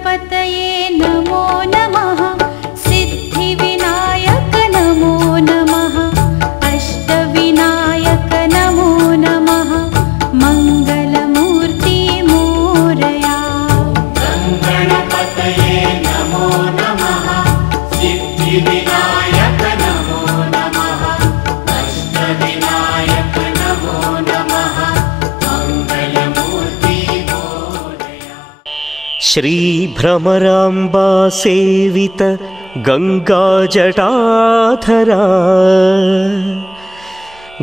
गणपतये नमो नमः सिद्धिविनायक नमो नमः अष्टविनायक नमो नमः मंगलमूर्ति मोरया। गणपतये नमो नमः सिद्धिविनायक नमो नमः अष्टविनायक नमो नमः मंगलमूर्ति मोरया। श्री भ्रमराम्बा सेवित गंगा जटाधरा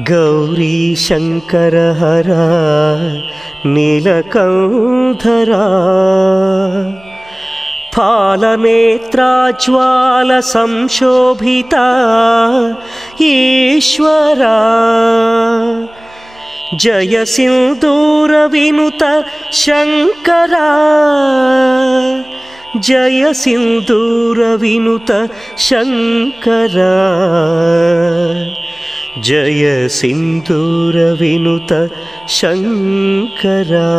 गौरी शंकर हरा नीलकंधरा फालनेत्राज्वाल संशोभिता ईश्वरा जय सिंदूर विनुत शंकरा जय सिंदूर विनुत शंकरा जय सिंदूर विनुत शंकरा।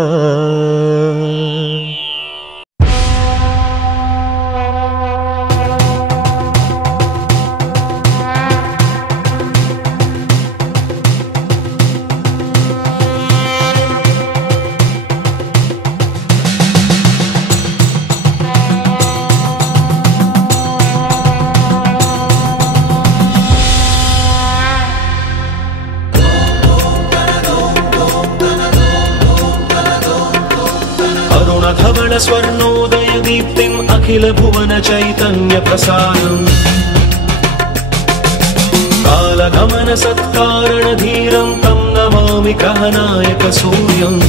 धवल स्वर्णोदय दीप्तिम् अखिल भुवन चैतन्य प्रसारम् कालगमन सत्कारण धीरं तं नमामि ग्रहनायक सूर्यम्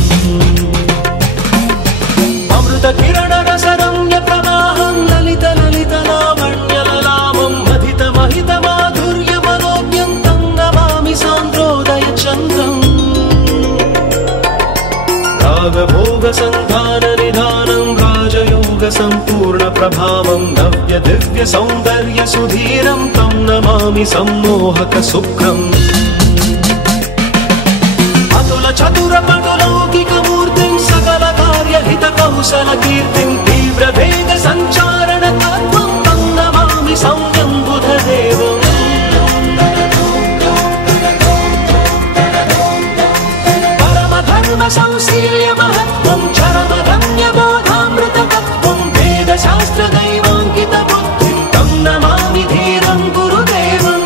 अमृत किरण रसरम्य प्रवाहं ललित ललित लावण्य ललामं महित महित माधुर्य मनोज्ञं तं नमामि सान्द्रोदय चन्द्रम् रागभोग संधान निधानं राजयोग संपूर्ण प्रभावं नव्य दिव्य सौंदर्य सुधीरं तं नमामि सम्मोहक शुक्रम् अतुल चतुर पटुलौकिक मूर्तिं सकल कार्य हित कौशल कीर्तिं तीव्र वेग संचारण तत्त्वं तं नमामि सौम्यं बुधदेवम् परम धर्म संशील्य महत्त्वं चरम रम्य बोधामृत तत्त्वं वेद शास्त्र दैवाङ्कित बुद्धिं तं नमामि धीरं गुरुदेवम्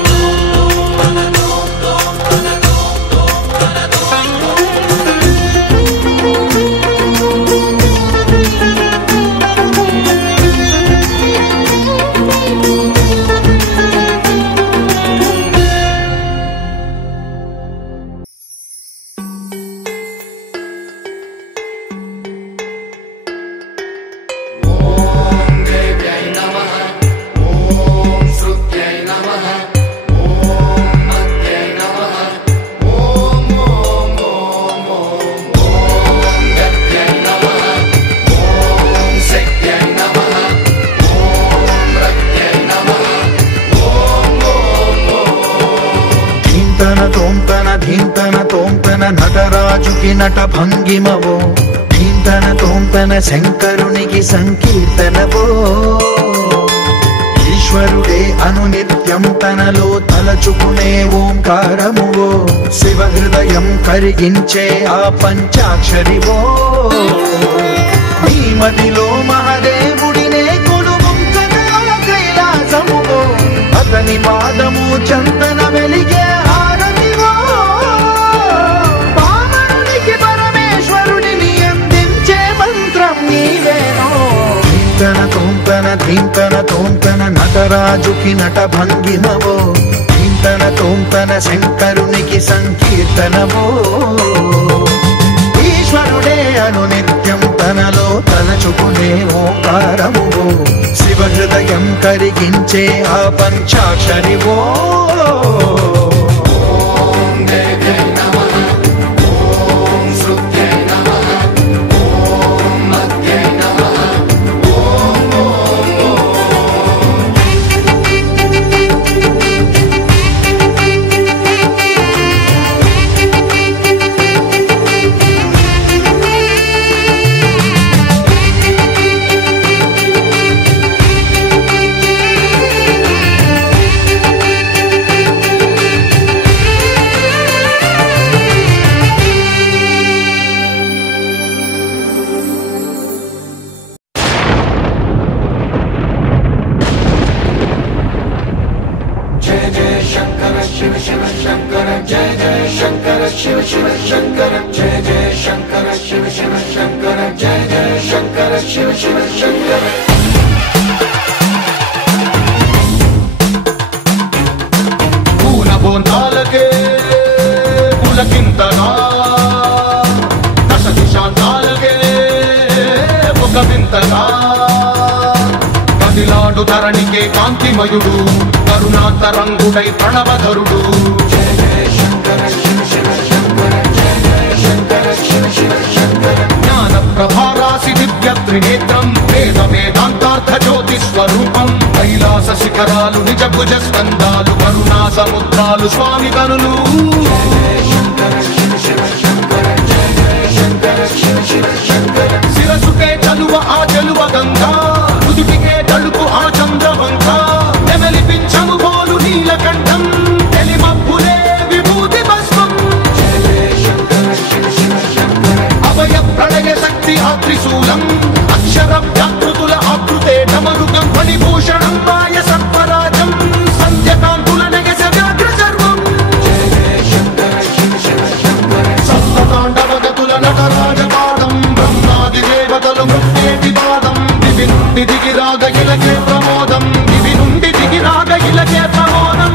నటరాజుకి నట భంగిమవో ధీంతన తోంతన శంకరునికి సంకీర్తనవో ఈశ్వరుడే అనునిత్యం తనలో తలచుకునే ఓంకారమువో శివ హృదయం కరిగించే ఆ పంచాక్షరివో నీ మదిలో మహాదేవుడినే కొలువుంచగా కైలాసమువో అతని పాదము చందన వెలిగే ధీంతన తోంతన నటరాజుకి నట భంగిమవో ధీంతన తోంతన శంకరునికి సంకీర్తనవో ఈశ్వరుడే అనునిత్యం తనలో తలచుకునే ఓంకారమువో శివ హృదయం కరిగించే ఆ పంచాక్షరివో शंकर शिव शिव शंकर जय जय शंकर शिव शिव शंकर पून बोंदालके पुलकिंतगा दश दिशांतालके मुखविंतगा కదిలాడు ధరణికే కాంతిమయుడు కరుణాంతరంగుడై ప్రణవధరుడు జయ జయ శంకర శివ శివ శంకర జయ జయ శంకర శివ శివ శంకర జ్ఞాన ప్రభారాసి దివ్య త్రినేత్రం వేద వేదాంతార్థ జ్యోతి స్వరూపం కైలాస శిఖరాలు నిజ భుజ స్కందాలు కరుణా సముద్రాలు స్వామి కనులు జయ జయ శంకర శివ శివ శంకర జయ జయ శంకర శివ శివ శంకర శిరసుకే చలువ ఆ చలువ గంగా ృతికే తలుపు ఆ చంద్రవంక నెమలిపించము బోలు నీలకంఠం తెలిమప్పులే విభూతి భస్మం జయ జయ శంకర శివ శివ శంకర అభయ ప్రళయ శక్తి ఆ త్రిశూలం అక్షర వ్యాకృతుల ఆకృతే డమరుగం ఫణిభూషణం మాయ సర్పరాజం సంధ్యకాంతుల నగస వ్యాఘ్ర సర్వం జయ జయ శంకర శివ శివ శంకర సప్తతాండవగతుల నటరాజపాదం బ్రహ్మాది దేవతలు మృత్యేటి పాదం నుండి దిగిరాగ ఇలకే ప్రమోదం దివి నుండి దిగిరాగ ఇలకే ప్రమోదం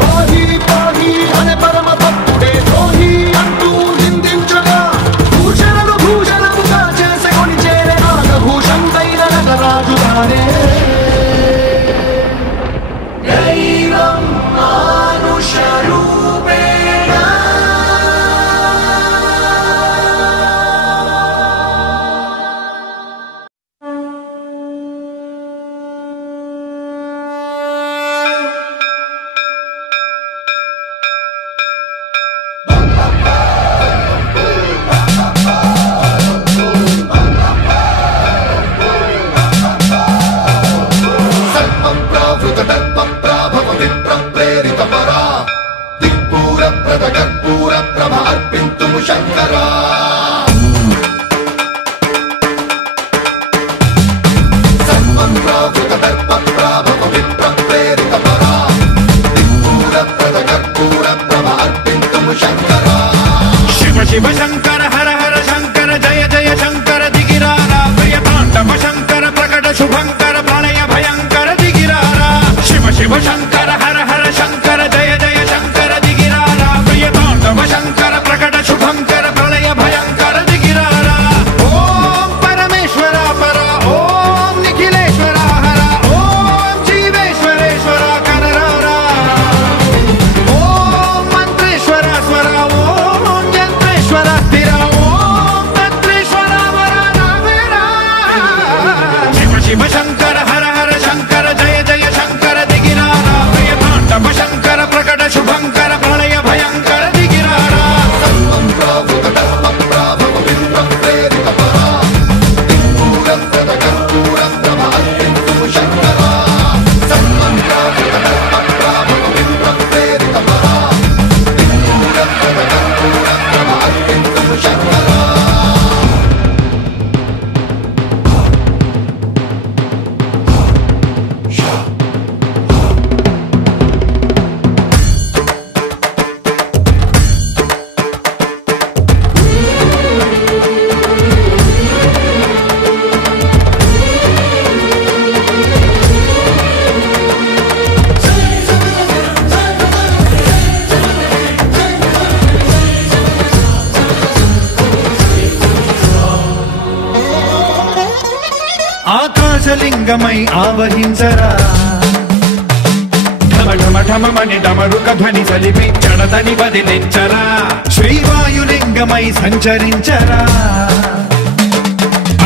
పాహి పాహి అనే పరమ భక్తుడే ద్రోహి అంటూ నిందించగా భూషణలు భూషణముగా చేసుకొని చేరే నాగభూషం దైన నగరాజుగానే దైవం మానుషరూపేణ शिव शंकर हर हर शंकर जय जय शंकर दिगिरारा प्रियतांडव शंकर प्रकट शुभंकर प्रलय भयंकर दिगिरारा शिव शिव शंकर हर हर शंकर जय जय शंकर दिगिरारा प्रियतांडव शंकर प्रकट शुभंकर प्रलय भयंकर दिगिरारा ओम परमेश्वरा परा ओम निखिलेश्वरा हरा ओम जीवेश्वरेश्वरा कनरारा ओम मंत्रेश्वरा स्वरा ओम यंत्रेश्वरा स्थिरा ओम तंत्रेश्वरा वरा नावेरा शिव शिव शंकर हर हर शंकर जय जय शंकर दिगिरारा प्रियतांडव शंकर प्रकट शुभंकर प्रलय भयंकर दिगिरारा ఆకాశలింగమై ఆవహించరా ఢమఢమఢమని డమరుక ధ్వని చలిపి జడతని వదిలించరా శ్రీవాయులింగమై సంచరించరా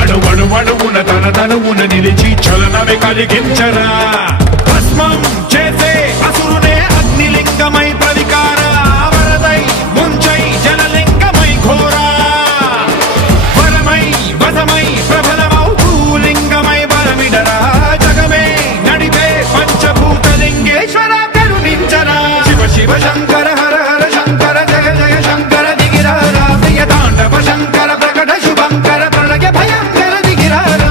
అడువడువడువున తన తనువున నిలిచి చలనమే కలిగించరా భస్మం చేసే అసురునే అగ్నిలింగమై ప్రవికార వరదై ముంచై జలలింగమై ఘోరా వరమై వసమై ప్రబలమౌ భూలింగమై బలమిడరా జగమే నడిపే పంచభూతలింగేశ్వర కరుణించరా శివ శివ శంకర హర హర శంకర జయ జయ శంకర దిగిరారా ప్రియతాండవ శంకర ప్రకట శుభంకర ప్రళయ భయంకర దిగిరారా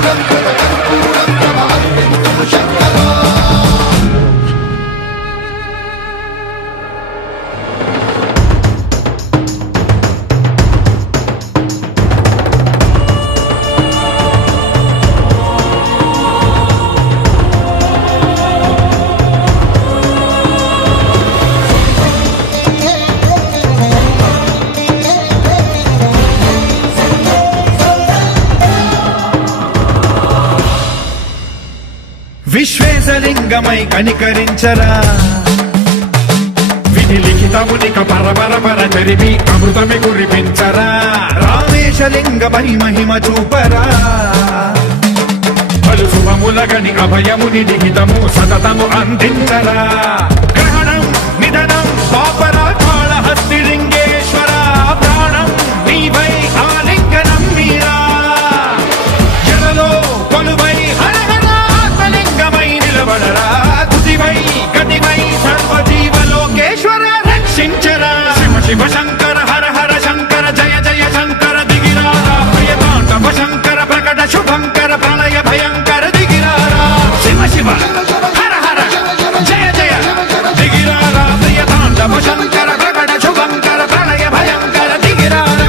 Ram రామేశలింగమై కనికరించరా విధి లిఖితమునిక పరపర చరిమి అమృతమి కురిపించరా రామేశలింగమై మహిమ చూపరా పలు శుభములగని అభయముని లిఖితము సతతము అందించరా గ్రహణం నిధనం పాపరా కాళహస్తి లింగేశ్వర ప్రాణం నీవై ఆలింగనం మీరా జలలో కొలువై హరహరాత్మలింగమై నిలబడరా తుదివై గతివై సర్వజీవలోకేశ్వర రక్షించరా శివ శివ శంకర హర హర శంకర జయ జయ శంకర దిగిరారా ప్రియతాండవ శంకర ప్రకట శుభంకర ప్రళయ భయంకర దిగిరారా శివ శివ హర హర జయ జయ దిగిరారా ప్రియతాండవ శంకర ప్రకట శుభంకర ప్రళయ భయంకర దిగిరారా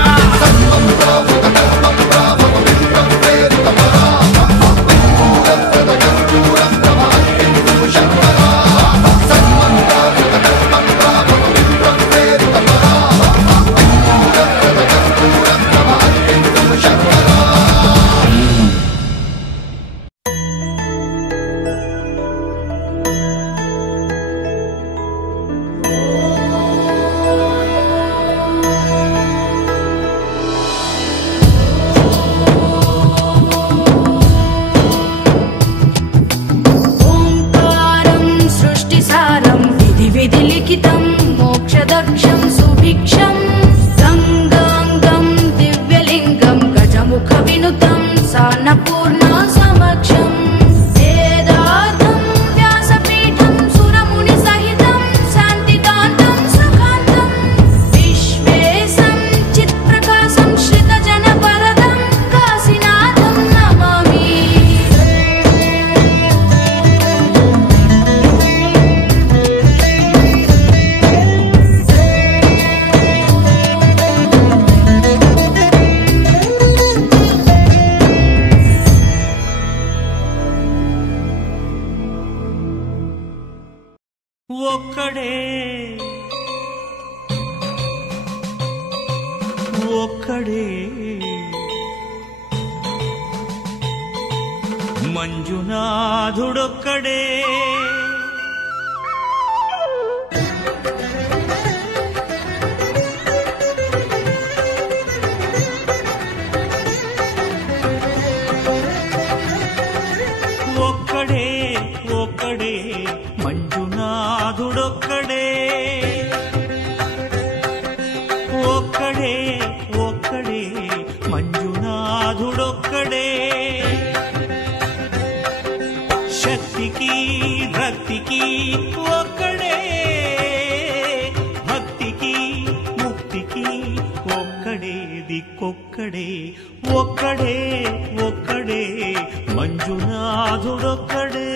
ఓంకారం సృష్టిసారం విధి లిఖితం మోక్షదక్షం సుభిక్షం గంగాంగం దివ్యలింగం గజముఖ వినుతం సాన్నపూర్ణ సమక్షం వేదార్థం వ్యాసపీఠం సురముని సహితం శాంతికాంతం సుఖాంతం విశ్వేశం చిత్ప్రకాశం శ్రితజన వరదం కాశీనాథం నమామి ఒక్కడే ఒక్కడే మంజునాథుడొక్కడే ఒక్కడే ఒక్కడే మంజునాథుడొక్కడే ఒక్కడే ఒక్కడే మంజునాథుడొక్కడే శక్తికి భక్తికి ఒక్కడే భక్తికి ముక్తికి ఒక్కడే దిక్కొక్కడే ఒక్కడే ఒక్కడే మంజునాథుడొక్కడే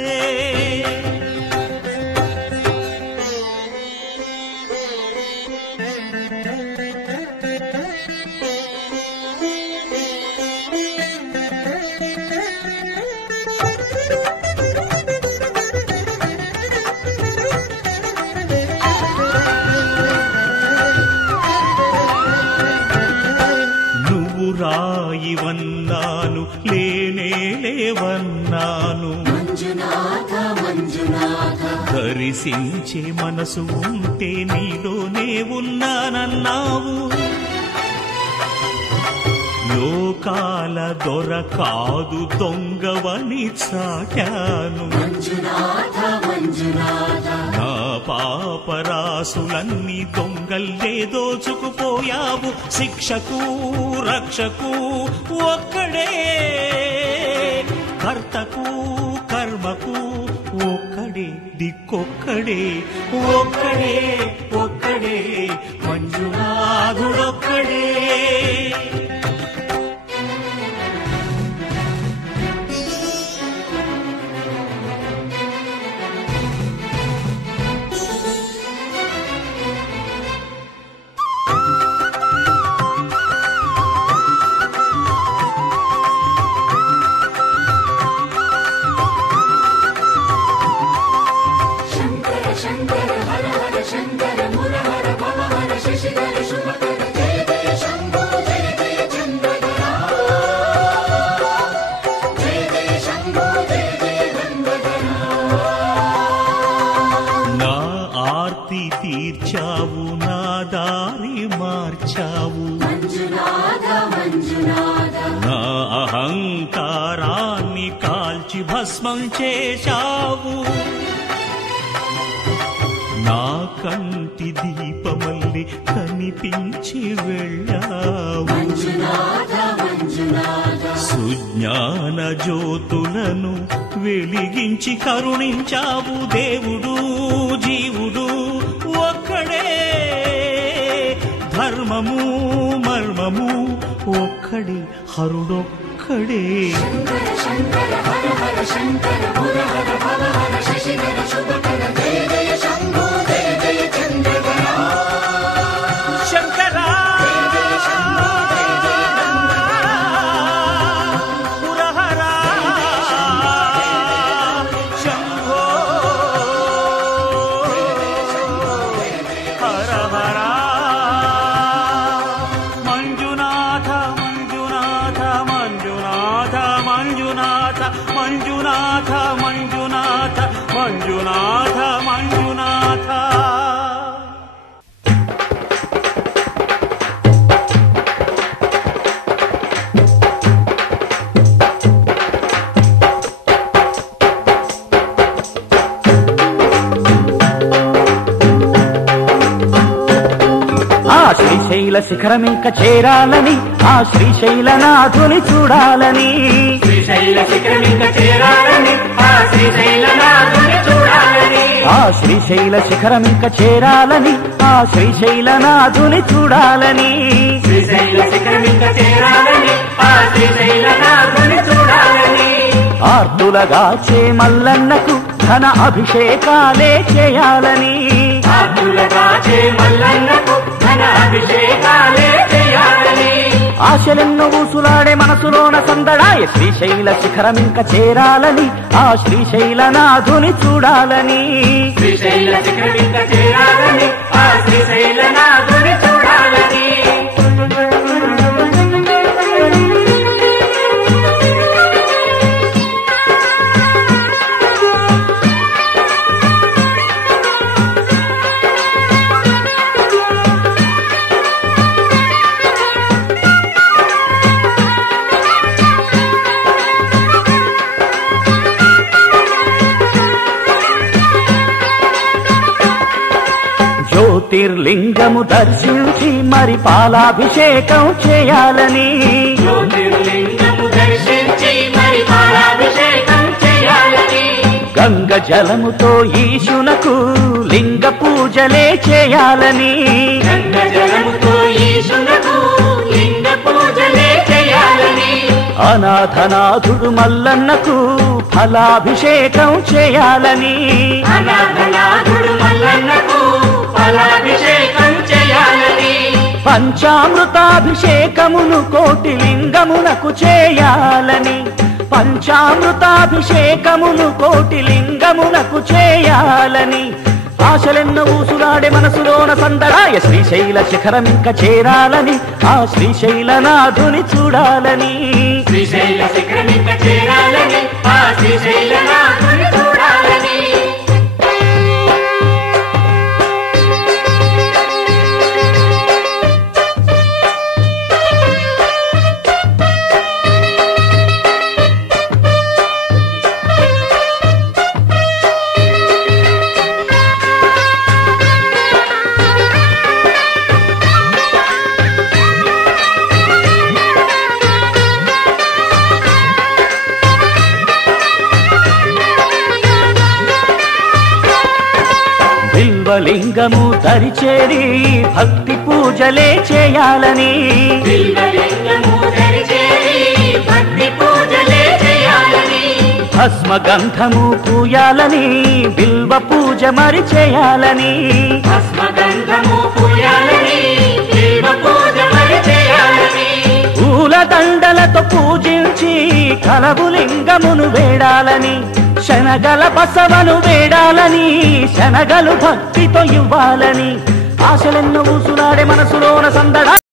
నువ్వు రాయివన్నాను లేనే లేవన్నాను దరిసించే మనసు ఉంటే నీలోనే ఉన్నానన్నావు లోకాల దొర కాదు దొంగవని చాటాను నా పాపరాసులన్నీ దొంగల్లే దోచుకుపోయావు శిక్షకు రక్షకు ఒక్కడే కర్తకు కర్మకు ఒక్కడే దిక్కొక్కడే ఒక్కడే ఒక్కడే మంజునాథుడొక్కడే శంకర మురహర భవహర శశిధర శుభకర జయ జయ శంభో జయ జయ ఆర్తి తీర్చావు నా దారి మార్చావు నా అహంకారాన్ని కాల్చి భస్మం చేశావు నా కంటి దీపమల్లి కనిపించి వెళ్ళావు సుజ్ఞాన జ్యోతులను వెలిగించి కరుణించావు దేవుడు జీవుడు ఒక్కడే ధర్మము మర్మము ఒక్కడే హరుడొక్కడే శంకరా పురహరా శంభో హర హర మంజునాథ మంజునాథ మంజునాథ మంజునాథ మంజునాథ మంజునాథ మంజునాథ మంజునాథ శ్రీశైల శిఖరమింక చేరాలని ఆ శ్రీశైలనాథుని చూడాలని శ్రీశైల శిఖరమింక చేరాలని ఆ శ్రీశైలనాథుని చూడాలని ఆ శ్రీశైల శిఖరమింక చేరాలని ఆ శ్రీశైలనాథుని చూడాలని శ్రీశైల శిఖరమింక చేరాలని ఆ శ్రీశైలనాథుని చూడాలని ఆర్తులగాచే మల్లన్నకు ఘన అభిషేకాలే చేయాలని ఆర్తులగాచే మల్లన్నకు ఘన అభిషేకాలే చేయాలని ఆశలెన్నో ఊసులాడే మనసులోన సందడాయ శ్రీశైల శిఖరమింక చేరాలని ఆ శ్రీశైలనాథుని చూడాలని శ్రీశైల శిఖరమింక చేరాలని ఆ శ్రీశైలనాథుని చూడాలని జ్యోతిర్లింగము దర్శించి మరి పాలాభిషేకం చేయాలని జ్యోతిర్లింగము దర్శించి మరి పాలాభిషేకం చేయాలని గంగ జలముతో ఈశునకు లింగ పూజలే చేయాలని గంగ జలముతో ఈశునకు లింగ పూజలే చేయాలని అనాథనాథుడు మల్లన్నకు ఫలాభిషేకం చేయాలని అనాథనాథుడు మల్లన్నకు ఫలాభిషేకం చేయాలని పంచామృతాభిషేకమును కోటి లింగమునకు చేయాలని పంచామృతాభిషేకమును కోటి లింగమునకు చేయాలని ఆశలెన్నో ఊసులాడే మనసులోన సందడాయ శ్రీశైల శిఖరమింక చేరాలని ఆ శ్రీశైలనాథుని చూడాలని శ్రీశైల శిఖరమింక చేరాలని ఆ శ్రీశైలనాథుని చూడాలని బిల్వలింగము దరిచేరి భక్తి పూజలే చేయాలని బిల్వలింగము దరిచేరి భక్తి పూజలే చేయాలని భస్మగంధము పూయాలని బిల్వ పూజ మరి చేయాలని భస్మగంధము పూయాలని బిల్వ పూజ మరి చేయాలని పూలదండలతో పూజించి కలవులింగమును వేడాలని శనగల బసవను వేడాలని శనగలు భక్తితో ఇవ్వాలని ఆశలెన్నో ఊసులాడే మనసులోన సందడా